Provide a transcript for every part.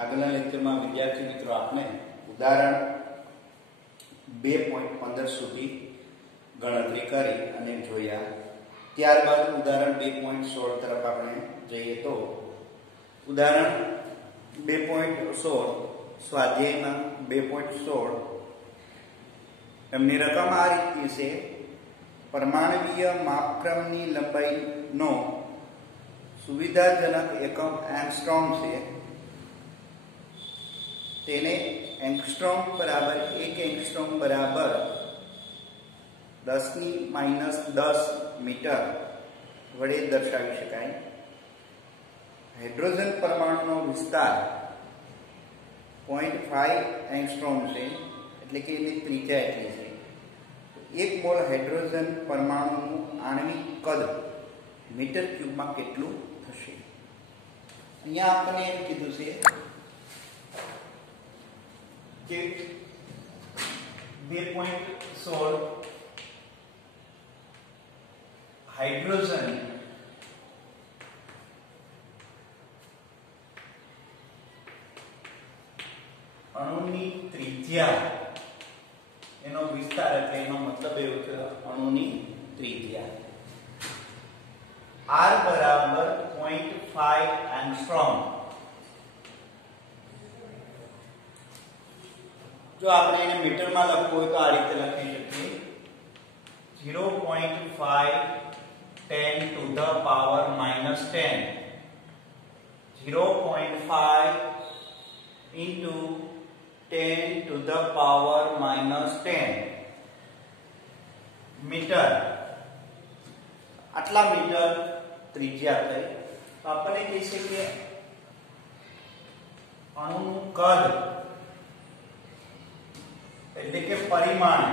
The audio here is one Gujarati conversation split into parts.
આગળના લેક્ચરમાં વિદ્યાર્થી મિત્રો આપણે ઉદાહરણ 2.15 સુધી ગણતરી કરી અને જોયા. ત્યારબાદ ઉદાહરણ 2.16 તરફ આપણે જઈએ તો ઉદાહરણ 2.16 સ્વાધ્યાયમાં 2.16 એમની રકમ આ રીતની છે. પરમાણવીય માપક્રમની લંબાઈનો સુવિધાજનક એકમ એંગસ્ટ્રોમ છે. તેને એંગસ્ટ્રોમ બરાબર 1 એંગસ્ટ્રોમ બરાબર 10⁻10 મીટર વડે દર્શાવી શકાય. હાઇડ્રોજન પરમાણુનો વિસ્તાર 0.5 એંગસ્ટ્રોમ છે, એટલે કે એની ત્રિજ્યા એટલી છે. 1 મોલ હાઇડ્રોજન પરમાણુનું આણ્વિક કદ મીટર ક્યુબમાં કેટલું થશે? અહીંયા આપણને એમ કીધું છે કે 2.16 હાઇડ્રોજન અણુની ત્રિજ્યા એનો વિસ્તાર એટલે એનો મતલબ એવું કે અણુની ત્રિજ્યા r બરાબર 0.5 એંગસ્ટ્રોમ. જો આપણે એને મીટરમાં લખવું હોય તો આ રીતે લખી શકીએ 0.5 10 to the power minus 10 0.5 into 10 to the power minus 10 metre. આટલા મીટર ત્રિજ્યા થઈ. આપણને કહે છે કે અણુનું કદ એટલે કે પરિમાણ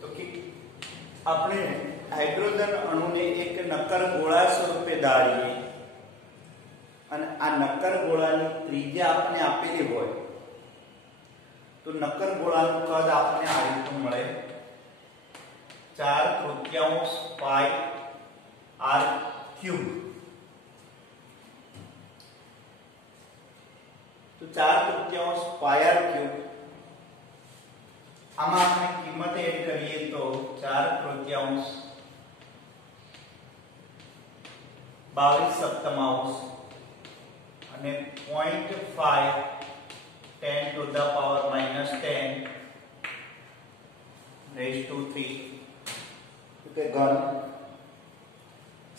તો કે આપણે હાઇડ્રોજન અણુને એક નક્કર ગોળા સ્વરૂપે ધારીએ અને આ નક્કર ગોળાની ત્રિજ્યા આપણને આપેલી હોય તો નક્કર ગોળાનું કદ આપણને આ રીતનું મળે 4/3 પાઈ r ક્યુબ. તો 4/3 પાઈ r ક્યુબ આમાં આપણે કિંમત એડ કરીએ તો 4/3 22 અને 0.5 10 to the power minus 10 raised to 3 કે ઘન.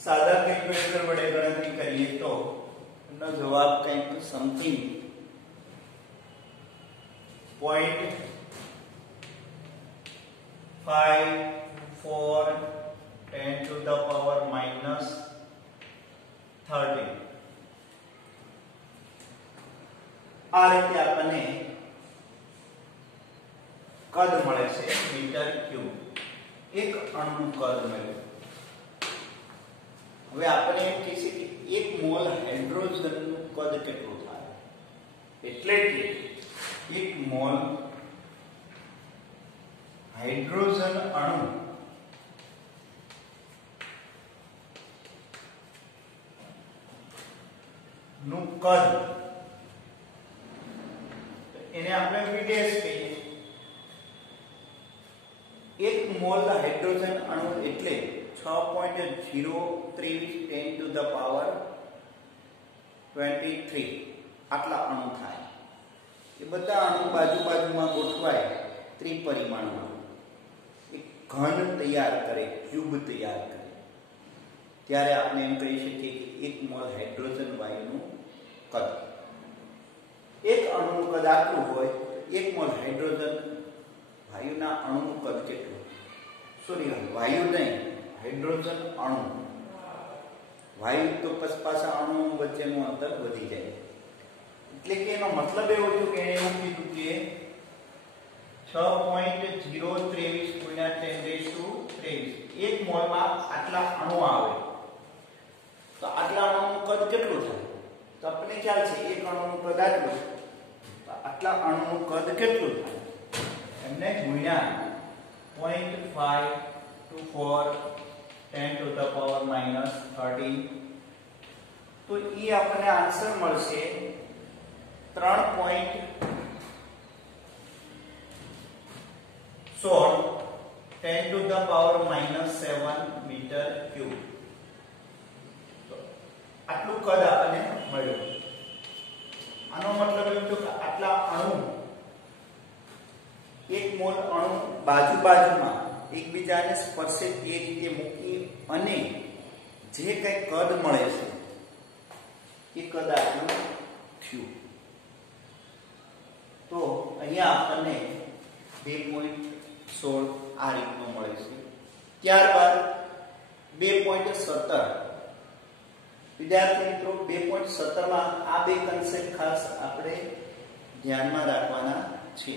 સાદા કેલ્ક્યુલેટર વડે ગણતરી કરીએ તો એનો જવાબ કંઈક something 0.54 10 to the power minus 30 આ રીતે આપણને કદ મળે છે મીટર ક્યુબ. એક અણુનું કદ મળ્યું. હવે આપણે એમ કહીએ કે 1 મોલ હાઇડ્રોજનનું કદ કેટલું થાય? એટલે કે 1 મોલ હાઇડ્રોજન અણુ નું કદ એને આપણે વિડેસ કહીએ. 1 મોલ હાઇડ્રોજન અણુ એટલે 6.023 10 to the power 23 આટલા અણુ થાય. એ બધા અણુ બાજુમાં ગોઠવાય ત્રિપરિમાણમાં એક ઘન તૈયાર કરે, ક્યુબ તૈયાર કરે. ત્યારે આપણે એમ કહી શકીએ કે 1 મોલ હાઇડ્રોજન વાયુનું કદ. એક અણુનું કદ આટલું હોય, 1 મોલ હાઇડ્રોજન વાયુના અણુનું કદ કેટલું? સોરી, વાયુ નહીં, હાઇડ્રોજન અણુ. વાયુ તો પાછા અણુ વચ્ચેનું અંતર વધી જાય. એટલે કે એનો મતલબ એવો થયો કે એને એવું કીધું કે 6.023 × 10⁻23 1 મોલમાં આટલા અણુ આવે તો આટલા અણુનું કદ કેટલું થાય? તો આપણને ખ્યાલ છે એક અણુનું કદ આટલું, તો આટલા અણુનું કદ કેટલું થાય? એમને ગુણ્યા 0.524 10 to the power minus 30 તો એ આપણને આન્સર મળશે 3.16 10 to the power -7 metre cube. આટલું કદ આપણને મળ્યું. આનો મતલબ એમ થયો કે આટલા અણુ, એક મોલ અણુ બાજુમાં એકબીજાને સ્પર્શે એ રીતે મૂકી અને જે કઈ કદ મળે છે એ કદ આટલું થયું. તો અહીંયા આપણને 2.16 આ રીતનું મળે છે. ત્યારબાદ 2.17 વિદ્યાર્થી મિત્રો 2.17 માં આ બે કન્સેપ્ટ ખાસ આપણે ધ્યાનમાં રાખવાના છે.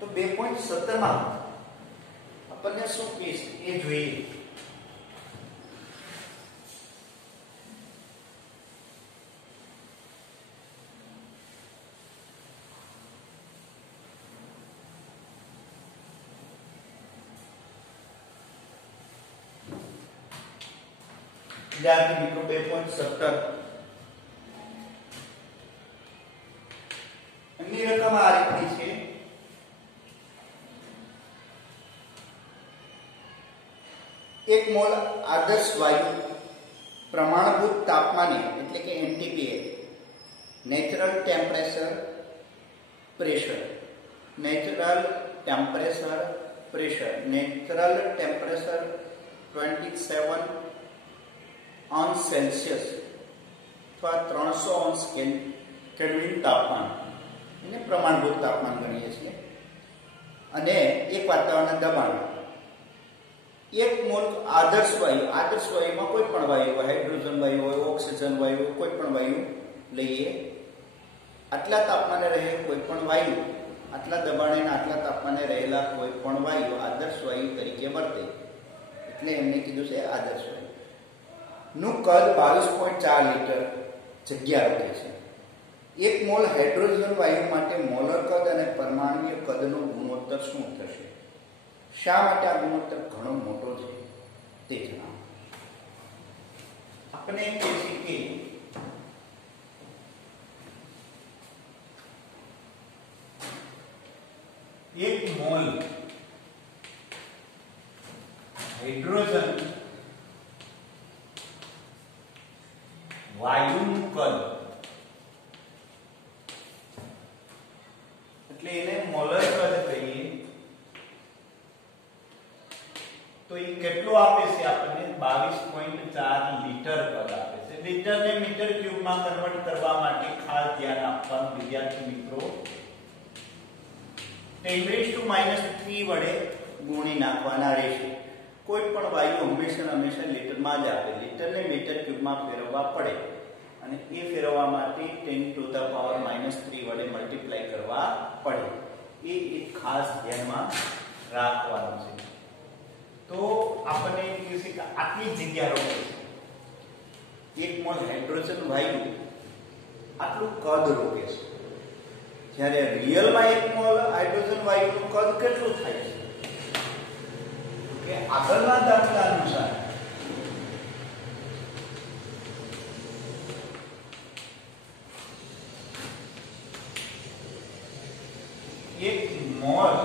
તો 2.17 માં આપણને શું કહે છે એ જોઈએ. વિદ્યાર્થી મિત્રો 2.17 એની રકમ આ રીતની છે. એક મોલ આદર્શ વાયુ પ્રમાણભૂત તાપમાને એટલે કે NTPA natural temperature pressure natural temperature 27 અંશ સેલ્સિયસ અથવા 300 અંશ કેલ્વિન તાપમાન એને પ્રમાણભૂત તાપમાન ગણીએ છીએ. અને એક વાતાવરણના દબાણ એક મોલ આદર્શ વાયુમાં કોઈ પણ વાયુ હોય, હાઇડ્રોજન વાયુ હોય, ઓક્સિજન વાયુ, કોઈ પણ વાયુ લઈએ, આટલા તાપમાને રહે કોઈ પણ વાયુ, આટલા દબાણે અને આટલા તાપમાને રહેલા કોઈ પણ વાયુ આદર્શ વાયુ તરીકે વર્તે, એટલે એમને કીધું છે આદર્શ વાયુ. નું કદ 22.4 લીટર જગ્યા રાખે છે. એક મોલ હાઇડ્રોજન વાયુ માટે મોલર કદ અને પરમાણુય કદનો ગુણોત્તર શું થશે? શા માટે આ ગુણોત્તર ઘણો મોટો છે તે જણાવો. આપણે એમ કહીએ કે એક મોલ હાઇડ્રોજન વાયુનું કદ એટલે એને મોલર કદ કહીએ તો એ કેટલો આપે છે આપણને 22.4 લીટર કદ આપે છે. લીટરને મીટર ક્યુબમાં કન્વર્ટ કરવા માટે ખાસ ધ્યાન આપવાનું વિદ્યાર્થી મિત્રો 10⁻³ વડે ગુણી નાખવાના રહેશે. કોઈ પણ વાયુ હંમેશા લીટરમાં જ આપે, લીટરને મીટર ક્યુબમાં ફેરવવા પડે અને એ ફેરવવા માટે 10⁻³ વડે મલ્ટીપ્લાય કરવા પડે. એ એક ખાસ ધ્યાનમાં રાખવાનું છે. તો આપણને કહે છે કે આટલી જગ્યા રોકે છે. એક મોલ હાઇડ્રોજન વાયુ આટલું કદ રોકે છે, જ્યારે રિયલમાં એક મોલ હાઇડ્રોજન વાયુનું કદ કેટલું થાય છે કે આગળના દાખલા અનુસાર એક મોલ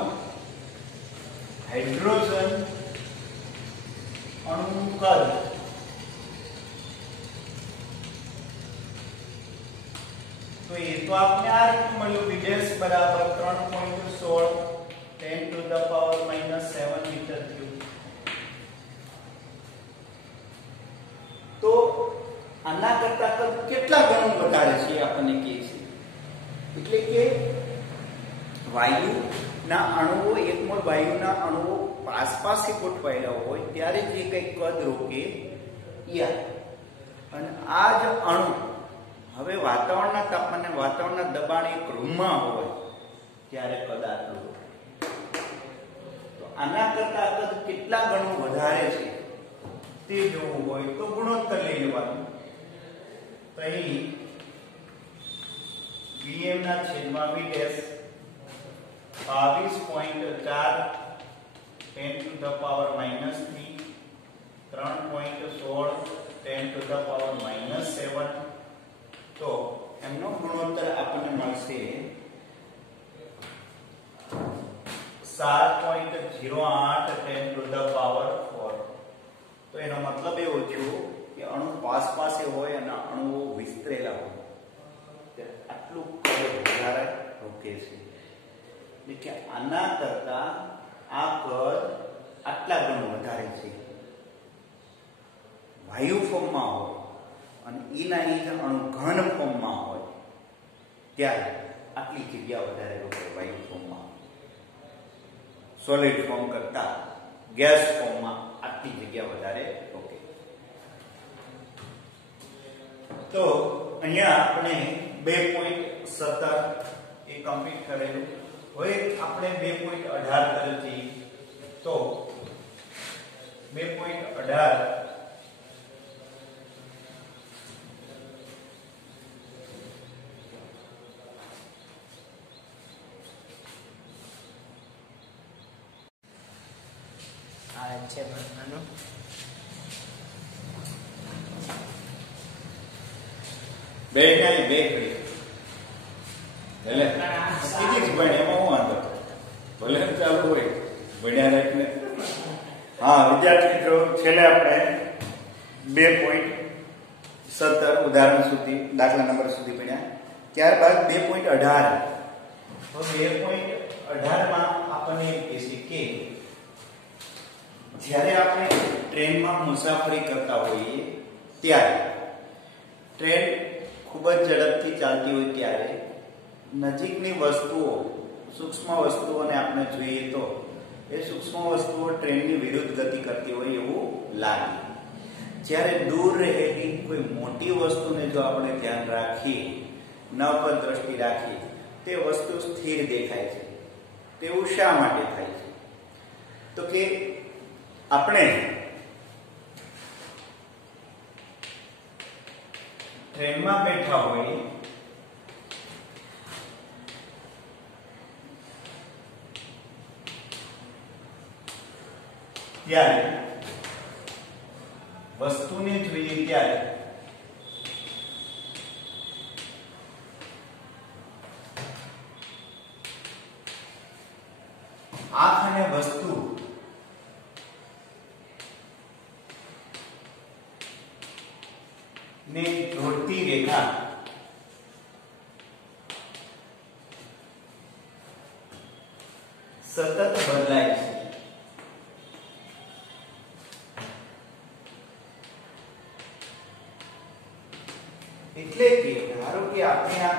હાઇડ્રોજન અણુનું કદ તો એ તો આપણે આ રીતનું મળ્યું. વિદેશ બરાબર 3.16 10⁻⁻7 મીટર ક્યુબ. તો આના કરતા કદ કેટલા ગણું વધારે છે આપણને કહે છે. એટલે કે વાયુના અણુઓ, એક મોલ વાયુના અણુઓ આસપાસ ગોઠવાયેલા હોય ત્યારે જે કંઈ કદ રોકે અને આ જ અણુ હવે વાતાવરણના તાપમાને, વાતાવરણના દબાણે એક રૂમમાં હોય ત્યારે કદ આટલું. તો આના કરતા કદ કેટલા ગણું વધારે છે તે જોવું હોય તો ગુણોત્તર લઈ લેવાનું. તો અહીં Vm ના છેદમાં V' 22.4 10⁻³ 3.16 10⁻⁻7 તો એમનો ગુણોત્તર આપણને મળશે 7.08 10⁻4. તો એનો મતલબ એવો થયો કે અણુ પાસ પાસે હોય અને અણુઓ વિસ્તરેલા હોય ત્યારે આટલું કદ વધારે રોકે છે, એટલે કે આના કરતા આ કદ આટલા ગણું વધારે છે. વાયુ ફોર્મમાં હોય અને ઈના ઈ અણુ ઘન ફોર્મમાં હોય ત્યારે આટલી જગ્યા વધારે રોકે. વાયુ ફોર્મમાં સોલિડ ફોર્મ કરતા ગેસ ફોર્મમાં આટલી જગ્યા વધારે રોકે. તો અહીંયા આપણે 2.17 એ કમ્પ્લીટ કરેલું. હવે આપણે 2.18 તરફથી તો 2.18 છે ભણવાનું. બે કાઈ બે કરી એટલે ફિઝિક્સ ભણે એમાં હું વાંધો ભલે ચાલુ હોય ભણ્યા રાખીને. હા વિદ્યાર્થી મિત્રો, છેલ્લે આપણે 2.17 ઉદાહરણ સુધી દાખલા નંબર સુધી ભણ્યા. ત્યારબાદ 2.18 તો 2.18 માં આપણને એમ કહે છે કે જ્યારે આપણે ટ્રેનમાં મુસાફરી કરતા હોઈએ ત્યારે ટ્રેન ખૂબ જ ઝડપથી ચાલતી હોય ત્યારે નજીકની વસ્તુઓ, સૂક્ષ્મ વસ્તુઓને આપણે જોઈએ તો એ સૂક્ષ્મ વસ્તુઓ ટ્રેનની વિરુદ્ધ ગતિ કરતી હોય એવું લાગે. જ્યારે દૂર રહેલી કોઈ મોટી વસ્તુને જો આપણે ધ્યાન રાખીએ, ન પર દ્રષ્ટિ રાખીએ, તે વસ્તુ સ્થિર દેખાય છે. તેવું શા માટે થાય છે? તો કે આપણે ટ્રેનમાં બેઠા હોઈએ ત્યારે વસ્તુને જોઈએ ત્યારે આંખ અને વસ્તુ ને જોડતી રેખા સતત બદલાય છે. એટલે કે ધારો કે આપણે આ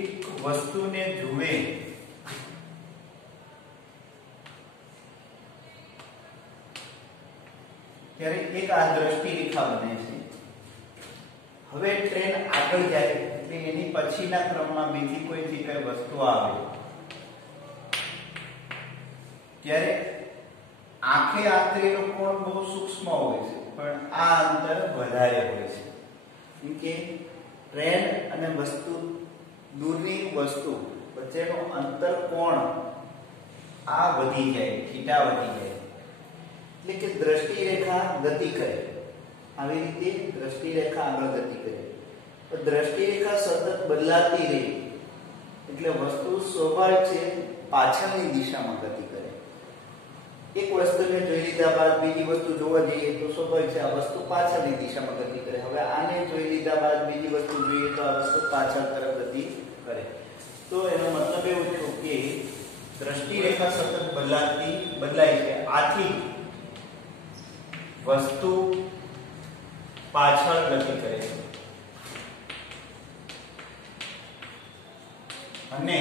એક વસ્તુને જુએ ત્યારે એક આ દ્રષ્ટિ રેખા બને છે. હવે ટ્રેન આગળ જાય એટલે એની પછીના ક્રમમાં બીજી કોઈ જગ્યાએ વસ્તુ આવે ત્યારે આંખે આંતરેલો કોણ બહુ સૂક્ષ્મ હોય છે, પણ આ અંતર વધારે હોય છે. કેમ કે ટ્રેન અને વસ્તુ, દૂરની વસ્તુ વચ્ચેનો અંતર કોણ આ વધી જાય, થીટા વધી જાય, એટલે કે દ્રષ્ટિ રેખા ગતિ કરે. આવી રીતે દ્રષ્ટિ રેખા આગળ ગતિ કરે. તો દ્રષ્ટિ રેખા સતત બદલાતી રહે એટલે વસ્તુ સ્વાભાવિક છે પાછળની દિશામાં ગતિ કરે. એક વસ્તુને જોઈ લીધા બાદ બીજી વસ્તુ જોવા જઈએ તો સ્વાભાવિક છે આ વસ્તુ પાછળની દિશામાં ગતિ કરે. હવે આને જોઈ લીધા બાદ બીજી વસ્તુ જોઈએ તો આ વસ્તુ પાછળ તરફ ગતિ કરે. તો એનો મતલબ એવો થયો કે દ્રષ્ટિ રેખા સતત બદલાય છે. આથી વસ્તુ પાછળ ગતિ કરે છે અને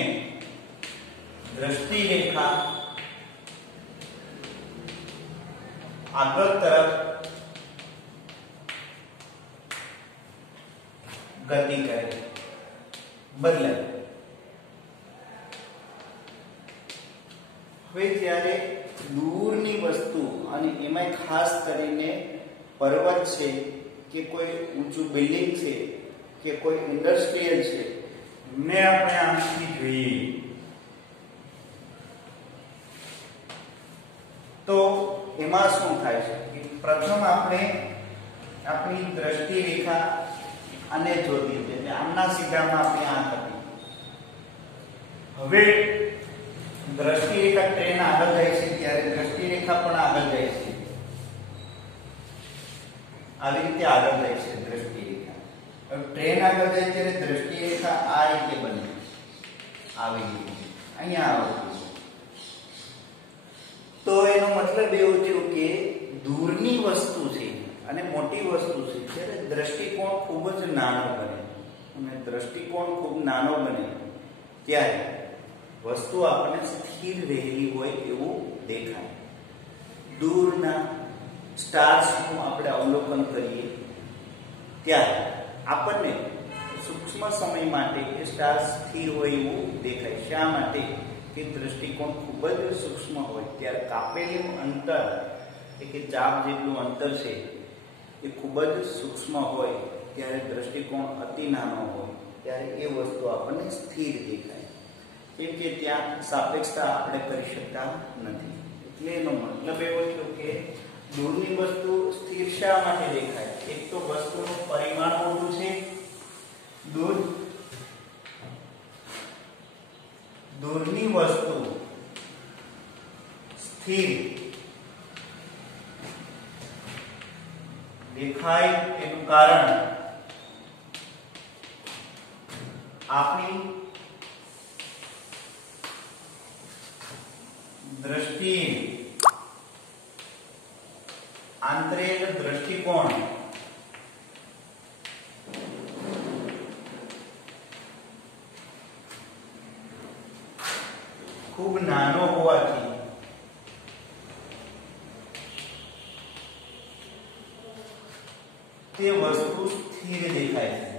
દ્રષ્ટિ રેખા આગળ તરફ ગતિ કરે, બદલાય. હવે જ્યારે દૂરની વસ્તુ અને એમાં ખાસ કરીને પર્વત છે કે કોઈ ઊંચું બિલ્ડિંગ છે કે કોઈ ઇન્ડસ્ટ્રીયલ છે ને આપણે આંખથી જોઈએ તો એમાં શું થાય છે કે પ્રથમ આપણે આપણી દ્રષ્ટિ રેખા આને જોડી છે એટલે આમના સીધામાં આપણી આંખ હતી. હવે દ્રષ્ટિ રેખા ટ્રેન આગળ જાય છે ત્યારે દ્રષ્ટિ રેખા પણ આગળ જાય છે. આવી રીતે આગળ જાય છે દ્રષ્ટિ રેખા. હવે ટ્રેન આગળ જાય ત્યારે દ્રષ્ટિ રેખા આ રીતે બને, આવી રીતે અહીંયા આવતી. તો એનો મતલબ એવો થયો કે દૂરની વસ્તુ છે અને મોટી વસ્તુ છે ત્યારે દ્રષ્ટિકોણ ખૂબ જ નાનો બને, અને દ્રષ્ટિકોણ ખૂબ નાનો બને ત્યારે વસ્તુ આપણને સ્થિર રહેલી હોય એવું દેખાય. દૂરના સ્ટાર્સનું આપણે અવલોકન કરીએ ત્યારે આપણને સૂક્ષ્મ સમય માટે એ સ્ટાર સ્થિર હોય એવું દેખાય. શા માટે? કે દ્રષ્ટિકોણ ખૂબ જ સૂક્ષ્મ હોય ત્યારે કાપેલું અંતર કે ચાપ જેટલું અંતર છે એ ખૂબ જ સૂક્ષ્મ હોય ત્યારે દ્રષ્ટિકોણ અતિ નાનો હોય ત્યારે એ વસ્તુ આપણને સ્થિર દેખાય. કેમ કે ત્યાં સાપેક્ષતા આપણે કરી શકતા નથી. એટલે એનો મતલબ એવો થયો કે દૂરની વસ્તુ સ્થિર શા માટે દેખાય? એક તો વસ્તુનું પરિમાણ મોટું છે, દૂરની વસ્તુ સ્થિર દેખાય એનું કારણ આપણી દ્રષ્ટિ આંતરિક દ્રષ્ટિકોણ ખૂબ નાનો હોવાથી તે વસ્તુ સ્થિર દેખાય છે.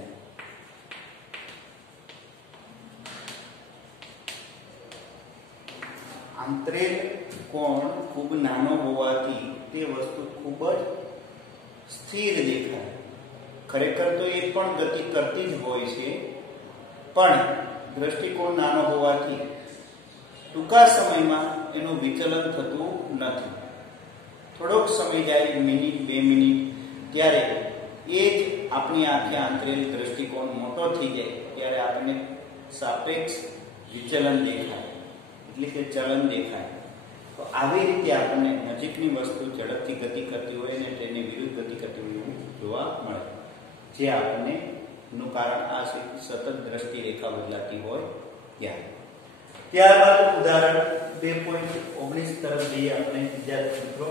આંતરિક કોણ ખૂબ નાનો હોવાથી તે વસ્તુ ખૂબ જ સ્થિર દેખાય. ખરેખર તો એ પણ ગતિ કરતી જ હોય છે, પણ દ્રષ્ટિકોણ નાનો હોવાથી ટૂંકા સમયમાં એનું વિચલન થતું નથી. થોડોક સમય જાય, મિનિટ 2 મિનિટ, ત્યારે એ જ આપણી આંખે આંતરિક દ્રષ્ટિકોણ મોટો થઈ જાય ત્યારે આપણને સાપેક્ષ વિચલન દેખાય, એટલે કે ચલન દેખાય. તો આવી રીતે આપણને નજીકની વસ્તુ ઝડપથી ગતિ કરતી હોય અને તેની વિરુદ્ધ ગતિ કરતી હોય એવું જોવા મળે, જે આપણને નું કારણ આ છે સતત દ્રષ્ટિ રેખા બદલાતી હોય ત્યારે. ત્યારબાદ ઉદાહરણ 2.19 તરફ જઈએ આપણે વિદ્યાર્થી મિત્રો.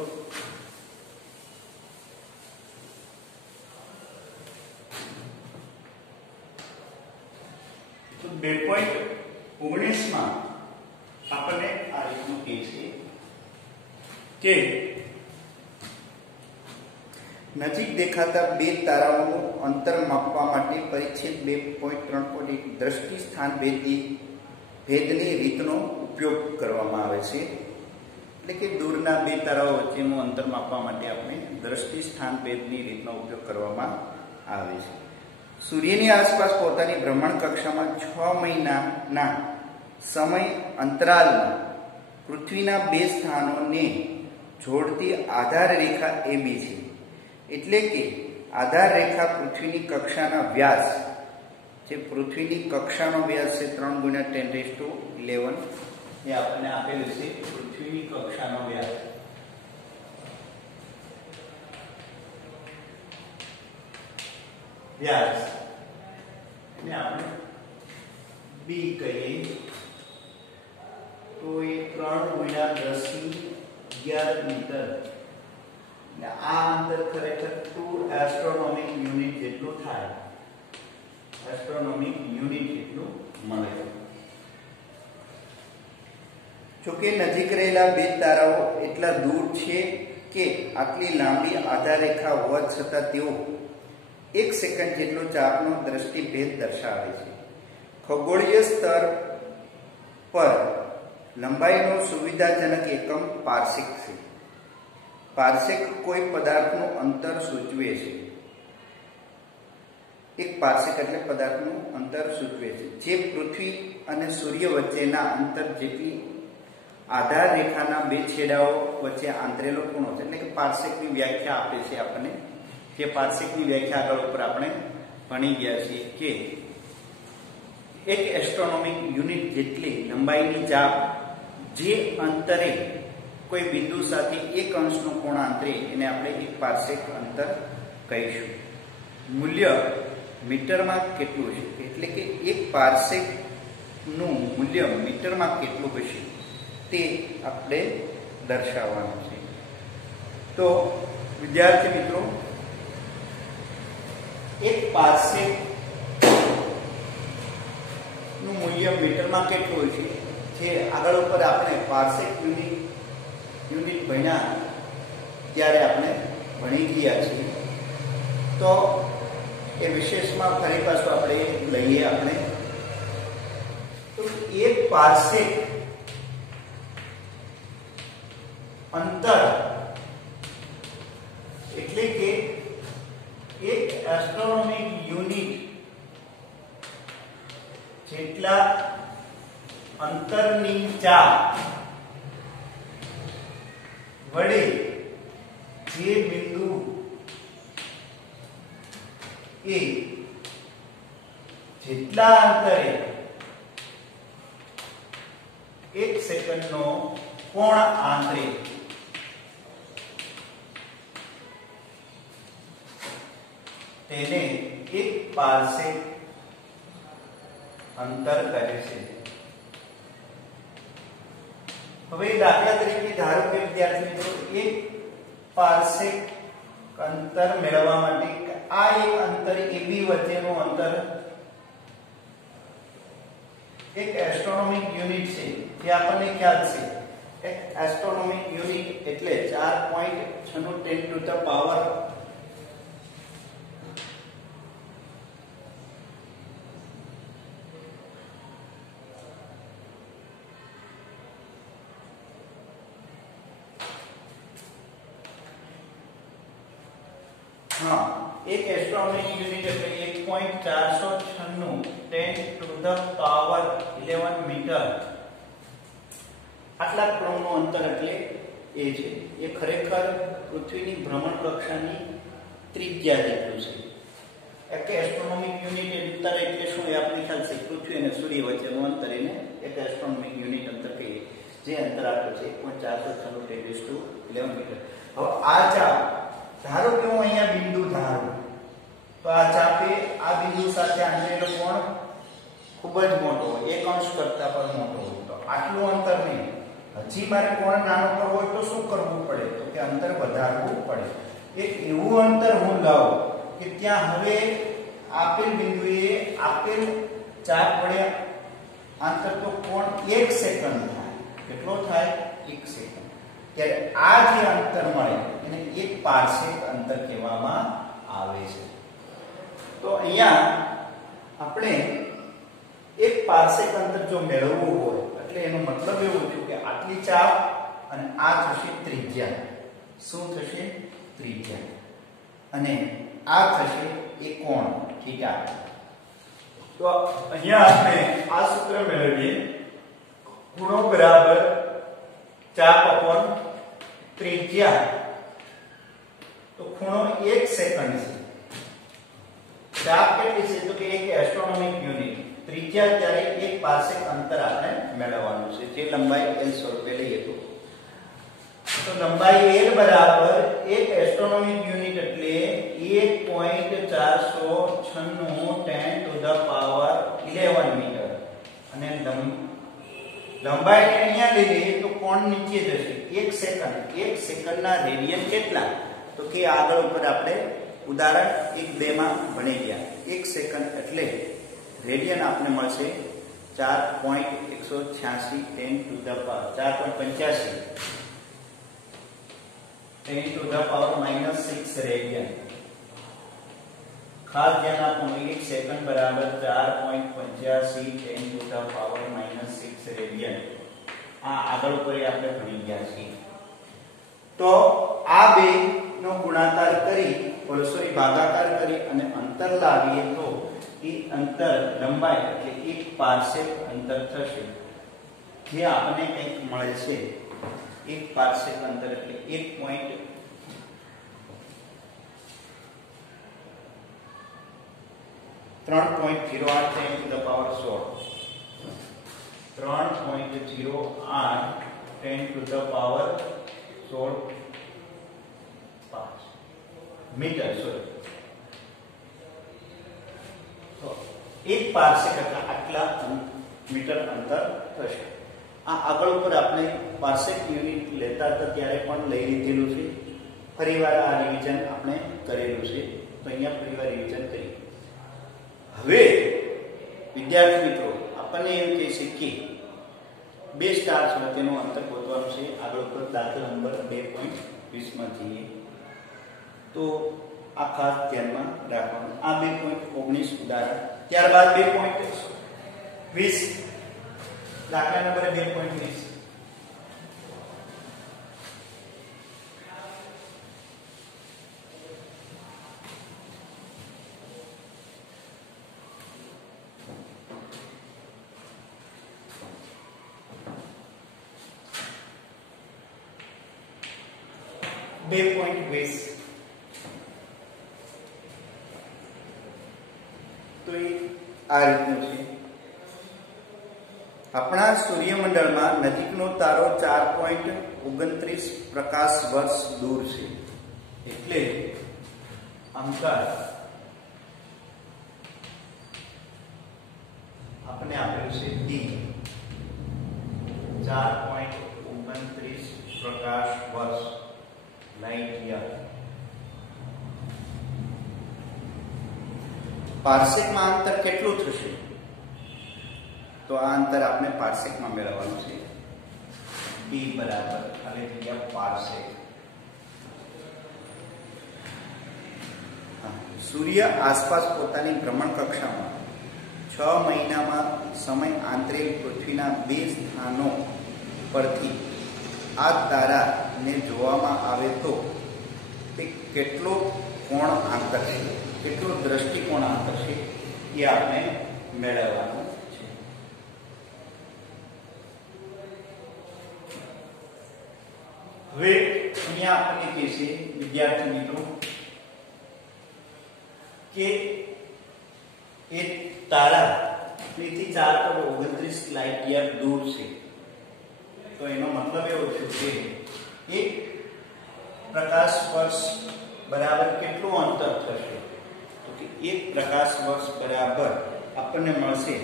તો 2.19 માં આપણને આ રીતનું કહે છે કે નજીક દેખાતા બે તારાઓનું અંતર માપવા માટે પરિચ્છેદ 2.3.1 દ્રષ્ટિ સ્થાન ભેદની રીતનો ઉપયોગ કરવામાં આવે છે. એટલે કે દૂરના બે તારાઓ વચ્ચેનું અંતર માપવા માટે આપણે દ્રષ્ટિ સ્થાન ભેદની રીતનો ઉપયોગ કરવામાં આવે છે. સૂર્યની આસપાસ પોતાની ભ્રમણ કક્ષામાં 6 મહિનાના સમય અંતરાલમાં પૃથ્વીના બે સ્થાનોને જોડતી આધાર રેખા AB છે. એટલે કે આધાર રેખા પૃથ્વીની કક્ષાના વ્યાસ, જે પૃથ્વીની કક્ષાનો વ્યાસ છે 3 × 10⁻11 એ આપણને આપેલું છે. પૃથ્વીની કક્ષાનો વ્યાસ એને આપણે B કહીએ તો એ 3 × 10⁻11 મીટર. આ અંતર ખરેખર 2 એસ્ટ્રોનોમિક યુનિટ જેટલું થાય, એસ્ટ્રોનોમિક યુનિટ જેટલું મળે. જોકે નજીક રહેલા બે તારાઓ એટલા દૂર છે કે આટલી લાંબી આધાર રેખા હોવા છતાં તેઓ 1 સેકન્ડ જેટલો ચાપનો દ્રષ્ટિભેદ દર્શાવે છે. ખગોળીય સ્તર પર લંબાઈનો સુવિધાજનક એકમ પાર્સેક છે. પાર્સેક કોઈ પદાર્થનું અંતર સૂચવે છે. એક પારસેક એટલે પદાર્થનું અંતર સૂચવે છે, જે પૃથ્વી અને સૂર્ય વચ્ચેના અંતર જેટલી આધાર રેખાના બે છેડાઓ વચ્ચે આંતરેલો ખૂણો છે. એટલે કે પારસેકની વ્યાખ્યા આપે છે આપણને, જે પારસેકની વ્યાખ્યા આગળ ઉપર આપણે ભણી ગયા છીએ કે એક એસ્ટ્રોનોમિક યુનિટ જેટલી લંબાઈની ચાપ જે અંતરે કોઈ બિંદુ સાથે 1 અંશનો કોણ આંતરે એને આપણે એક પારસેક અંતર કહીશું. મૂલ્ય મીટરમાં કેટલું છે, એટલે કે એક પારસેક નું મૂલ્ય મીટરમાં કેટલું હશે તે આપણે દર્શાવવાનું છે. તો વિદ્યાર્થી મિત્રો, એક પારસેક નું મૂલ્ય મીટરમાં કેટલું હોય છે જે આગળ ઉપર આપણે પારસેક યુનિટ ભણ્યા ત્યારે આપણે ભણી ગયા છીએ. તો એ વિશેષમાં ફરી પાછું આપણે લઈએ. આપણે તો એક પારસેક અંતર એટલે કે એક એસ્ટ્રોનોમિક યુનિટ જેટલા અંતરની ચાપ વડે જે બિંદુ એ જેટલા અંતરે 1 સેકન્ડનો કોણ આંતરે તેને એક પારસેક અંતર કહે છે. હવે દાખલા તરીકે ધારો કે વિદ્યાર્થી મિત્રો, એક પારસેક અંતર મેળવવા માટે આ એક અંતર AB વચ્ચેનું અંતર એક એસ્ટ્રોનોમિક યુનિટ છે, જે આપણને ખ્યાલ છે. એક એસ્ટ્રોનોમિક યુનિટ એટલે 4.96 10 ટુ ધ પાવર એક એસ્ટ્રોનોમિક યુનિટ એટલે 1.496 10 ટુ ધ પાવર 11 મીટર. આટલા ક્રમનું અંતર એટલે એ છે. એ ખરેખર પૃથ્વીની ભ્રમણકક્ષાની ત્રિજ્યા જેટલું છે. એક એસ્ટ્રોનોમિક યુનિટ અંતર એટલે શું એ આપણે ખ્યાલ છે. પૃથ્વી અને સૂર્ય વચ્ચેનું અંતર એને એક એસ્ટ્રોનોમિક યુનિટ અંતર કહીએ, જે અંતર આપ્યું છે 1.496 10 ટુ 11 મીટર. હવે આ ચાપ, ધારો કે હું અહીંયા બિંદુ ધારું, તો આ ચાપે આ બિંદુ સાથે આંતરેલો કોણ ખૂબ જ મોટો હોય, 1 અંશ કરતા પણ મોટો હોય. તો આટલું અંતર નહીં, હજી મારે કોણ નાનો કરવો હોય તો શું કરવું પડે? તો કે અંતર વધારવું પડે. એક એવું અંતર હું લાવું કે ત્યાં હવે આપેલ બિંદુએ આપેલ ચાપ વડે આંતરતો કોણ 1 સેકન્ડ થાય. કેટલો થાય? 1 સેકન્ડ. ત્યારે આ જે અંતર મળે એને એક પારસેક અંતર કહેવામાં આવે છે. તો અહીંયા આપણે એક પારસેક અંતર જો મેળવવું હોય એટલે એનો મતલબ એવો છે કે આટલી ચાપ અને આ થશે ત્રિજ્યા. શું થશે? ત્રિજ્યા. અને આ થશે એ કોણ થીટા. તો અહીંયા આપણે આ સૂત્ર મેળવીએ, ખૂણો બરાબર ચાપ અપોન ત્રિજ્યા. તો ખૂણો 1 સેકન્ડ છે. ચાપ કેટલી છે? તો કે એક એસ્ટ્રોનોમિક યુનિટ. ત્રિજ્યા ત્યારે એક પારસેક અંતર આપણે મેળવવાનું છે, જે લંબાઈ L સ્વરૂપે લઈએ તો લંબાઈ L બરાબર એક એસ્ટ્રોનોમિક યુનિટ એટલે 1.496 10 ટુ ધ પાવર 11 મીટર. અને લંબાઈને અહીંયા લઈ લઈએ તો કોણ નીચે જશે 1 સેકન્ડ. 1 સેકન્ડના રેડિયન કેટલા? તો કે આગળ ઉપર આપણે ઉદાહરણ 1-2 માં ભણી ગયા. 1 સેકન્ડ એટલે રેડિયન આપને મળશે 4.186 10 to the power 4.85 10 to the power -6 radian. ખાસ ધ્યાન આપવાનું, 1 સેકન્ડ બરાબર 4.85 10 ટુ ધ પાવર -6 રેડિયન. આ આગળ ઉપર આપણે ભણી ગયા છીએ. તો આ બે નો ગુણાકાર કરી સોરી ભાગાકાર કરી અને અંતર લાવીએ તો એ અંતર લંબાઈ એટલે 1 પારસેક અંતર થશે, જે આપણને કંઈક મળે છે 1 પારસેક અંતર એટલે 1.3.08 10 to the power 16 3.08 10 to the power 16 metre sorry તો 1 પારસેક એટલે આટલા મીટર અંતર થશે. આ આગળ ઉપર આપણે પારસેક યુનિટ લેતા હતા ત્યારે પણ લઈ લીધેલું છે, ફરીવાર આ રિવિઝન આપણે કરેલું છે, તો અહીંયા ફરીવાર રિવિઝન કરીએ. હવે વિદ્યાર્થી મિત્રો આપણને એમ કહે છે કે બે સ્ટાર્સ વચ્ચેનું અંતર ગોતવાનું છે. આગળ ઉપર દાખલા નંબર 2.20 માં જઈએ તો આ ખાસ ધ્યાનમાં રાખવાનું. આ 2.19 ઉદાહરણ, ત્યારબાદ 2.20 દાખલા નંબર 2.20 2.20 તો એ આ રીતનું છે. આપણા સૂર્યમંડળમાં નજીકનો તારો 4.29 પ્રકાશ વર્ષ દૂર છે, એટલે અંતર આપણે આપેલું છે d 4.29 પ્રકાશ વર્ષ લાઇટ યર. પારસેકમાં અંતર કેટલું થશે? તો આ અંતર આપણે પારસેકમાં મેળવવાનું છે. d બરાબર હવે જગ્યા પારસેક. સૂર્ય આસપાસ પોતાની ભ્રમણ કક્ષામાં 6 મહિનામાં સમય આંતરેલ પૃથ્વીના 2 સ્થાનો પરથી આ તારાને જોવામાં આવે તો તે કેટલો કોણ આંતરશે, કેટલો દ્રષ્ટિકોણ આંતરશે એ આપણે મેળવવાનું છે. હવે અહીંયા આપણને કહે છે વિદ્યાર્થી મિત્રો કે એ તારા પૃથ્વીથી 4.29 લાઇટ યર દૂર છે. તો એનો મતલબ એવો છે કે એક પ્રકાશ વર્ષ બરાબર કેટલું અંતર થશે? તો કે એક પ્રકાશ વર્ષ બરાબર આપણને મળશે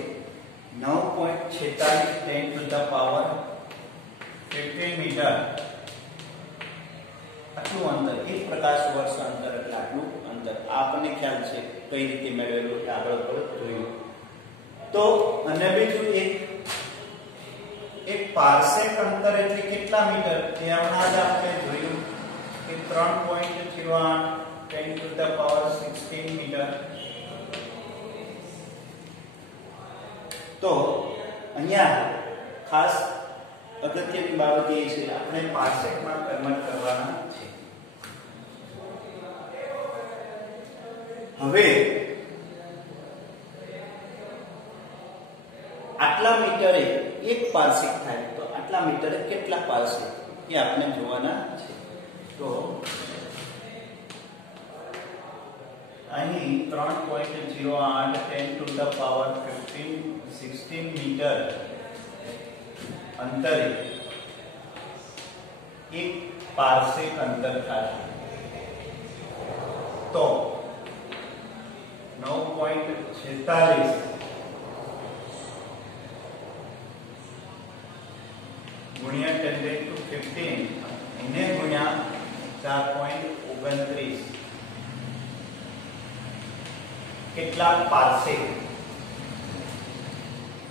9.46 10 to the power 15 મીટર. આટલું અંતર, એક પ્રકાશ વર્ષ અંતર એટલે આટલું અંતર. આપણને ખ્યાલ છે કઈ રીતે મેળવેલું આગળ પર જોયું. તો અને બીજું એક પારસેક અંતર એટલે કેટલા મીટર? તે હમણાં જ આપણે જોયું કે 3.08 10 to the power 16 મીટર. તો અહીંયા ખાસ અગત્યની બાબત એ છે આપણે પારસેકમાં કન્વર્ટ કરવાના છે. હવે આટલા મીટરે એક પારસેક થાય તો આટલા મીટરે કેટલા પારસેક એ આપણે જોવાના છે. તો અહીં 3.08 10 to the power 16 મીટર અંતરે એક પારસેક અંતર થાય તો 9.46 ગુણ્યા 10 to 15 એને ગુણ્યા 4.29 કેટલા પારસેક?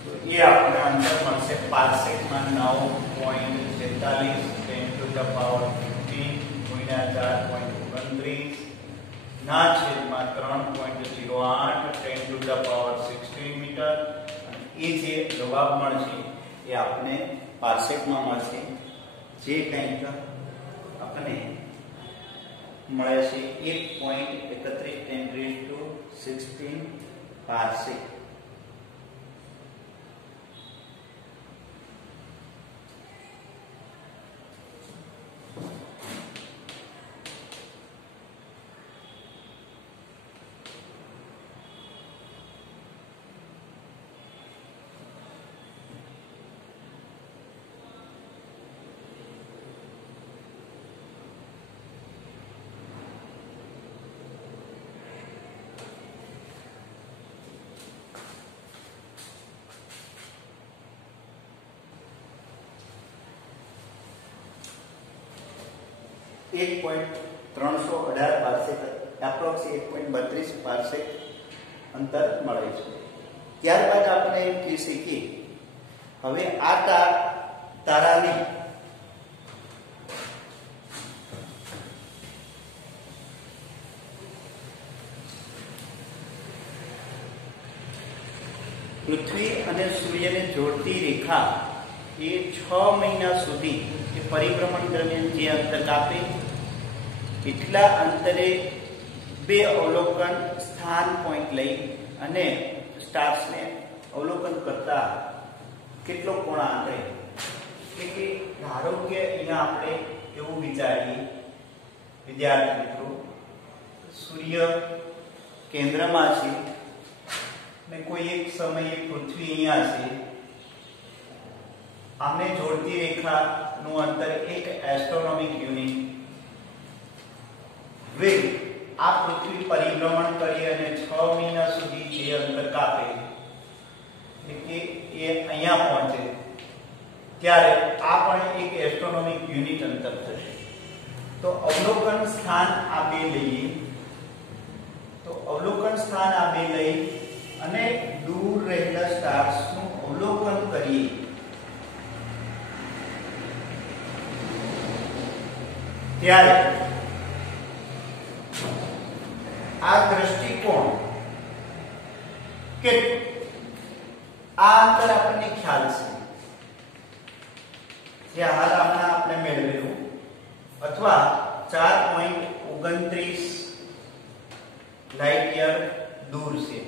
તો એ આપણે અંતર મળશે પારસેકમાં 9.46 10 to the power 15 ગુણ્યા 4.29 ના છેદમાં 3.08 10 to the power 16 મીટર. એ જે જવાબ મળશે એ આપણે પારસેકમાં મળશે, જે કંઈક આપણે મળે છે 1.31 × 10⁻16 પાર્સેક. એક 1.318 પાર્સેક એપ્રોક્સ 1.32 પાર્સેક અંતર મળે છે. ત્યારબાદ આપણે એમ કહી શકીએ હવે આ તારાની પૃથ્વી અને સૂર્યને જોડતી રેખા એ 6 મહિના સુધી એ પરિભ્રમણ દરમિયાન જે અંતર કાપે એટલા અંતરે બે અવલોકન સ્થાન પોઈન્ટ લઈ અને સ્ટાર્સને અવલોકન કરતા કેટલો કોણાંક રહે. એટલે કે ધારો કે અહીંયા આપણે એવું વિચારીએ વિદ્યાર્થી મિત્રો, સૂર્ય કેન્દ્રમાં છે ને કોઈ એક સમયે પૃથ્વી અહીંયા છે. આમને જોડતી રેખાનું અંતર 1 એસ્ટ્રોનોમિક યુનિટ. હવે આ પૃથ્વી પરિભ્રમણ કરી અને 6 મહિના સુધી જે અંતર કાપે એટલે કે એ અહીંયા પહોંચે ત્યારે આ પણ 1 એસ્ટ્રોનોમિક યુનિટ અંતર થશે. તો અવલોકન સ્થાન આ બે લઈએ, તો અવલોકન સ્થાન આ બે લઈ અને દૂર રહેલા સ્ટાર્સનું અવલોકન કરીએ ત્યારે આ દ્રષ્ટિકોણ કેટલું આ અંતર આપણને ખ્યાલ છે જે હાલ આપણે મેળવેલું, અથવા 4.29 લાઇટ યર દૂર છે.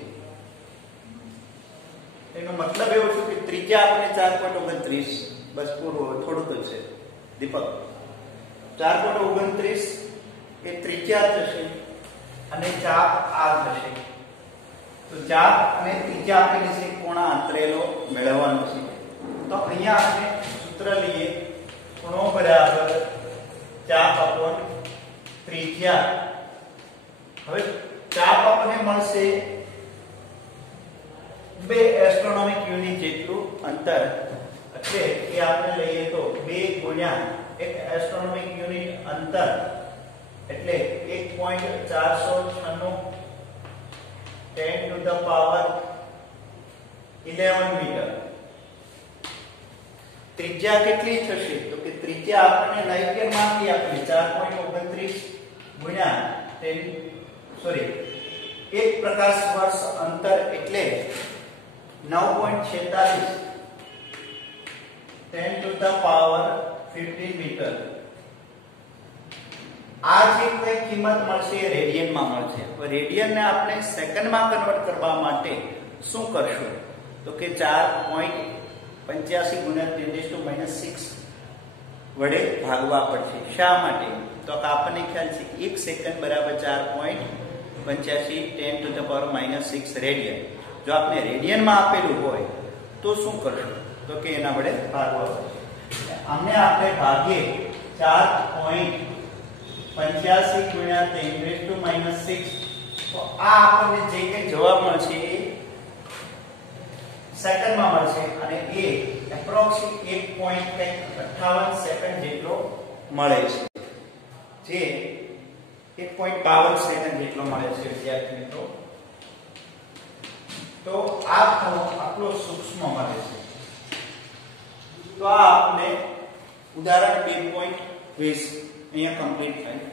એનો મતલબ એવો છે કે ત્રિજ્યા આપણે 4.29 બસ પૂરું થોડુંક જ છે દીપક. 4.29 એ ત્રિજ્યા થશે અને ચાપ આ થશે. તો ચાપ અને ત્રિજ્યા આપેલી છે કોણા અંતરેલો મેળવવાનો છે. તો અહીંયા આપણે સૂત્ર લઈએ ખૂણો બરાબર ચાપ અપોન ત્રિજ્યા. હવે ચાપ આપણને મળશે 2 એસ્ટ્રોનોમિક યુનિટ જેટલું અંતર, એટલે કે આપણે લઈએ તો 2 ગુણ્યા 1 એસ્ટ્રોનોમિક યુનિટ અંતર એટલે 1.496 10⁻11 મીટર. ત્રિજ્યા કેટલી થશે તો કે ત્રિજ્યા આપણને લાઇટ યર માંથી આપી 4.29 ગુણ્યા 1 પ્રકાશ વર્ષ અંતર એટલે 9.46 10⁻15 મીટર. આ જે કોઈ કિંમત મળશે એ રેડિયનમાં મળશે. તો રેડિયનને આપણે સેકન્ડમાં કન્વર્ટ કરવા માટે શું કરશું તો કે 4.85 ગુણ્યા 10⁻6 વડે ભાગવા પડશે. શા માટે તો આપણને ખ્યાલ છે 1 સેકન્ડ બરાબર 4.85 10⁻6 રેડિયન. જો આપણે રેડિયનમાં આપેલું હોય તો શું કરશું તો કે એના વડે ભાગવા પડશે. આમને આપણે ભાગીએ 4.85 ગુણ્યા 10⁻6 તો આ આપણને જે કે જવાબ મળશે એ સેકન્ડમાં મળશે અને એ એપ્રોક્સિમેટ 1.58 સેકન્ડ જેટલો મળે છે, જે 1.52 સેકન્ડ જેટલો મળે છે વિદ્યાર્થી મિત્રો. તો આ ખૂણો આટલો સૂક્ષ્મ મળે છે. તો આ આપણે ઉદાહરણ 2.20 અહીંયા કમ્પ્લીટ થાય.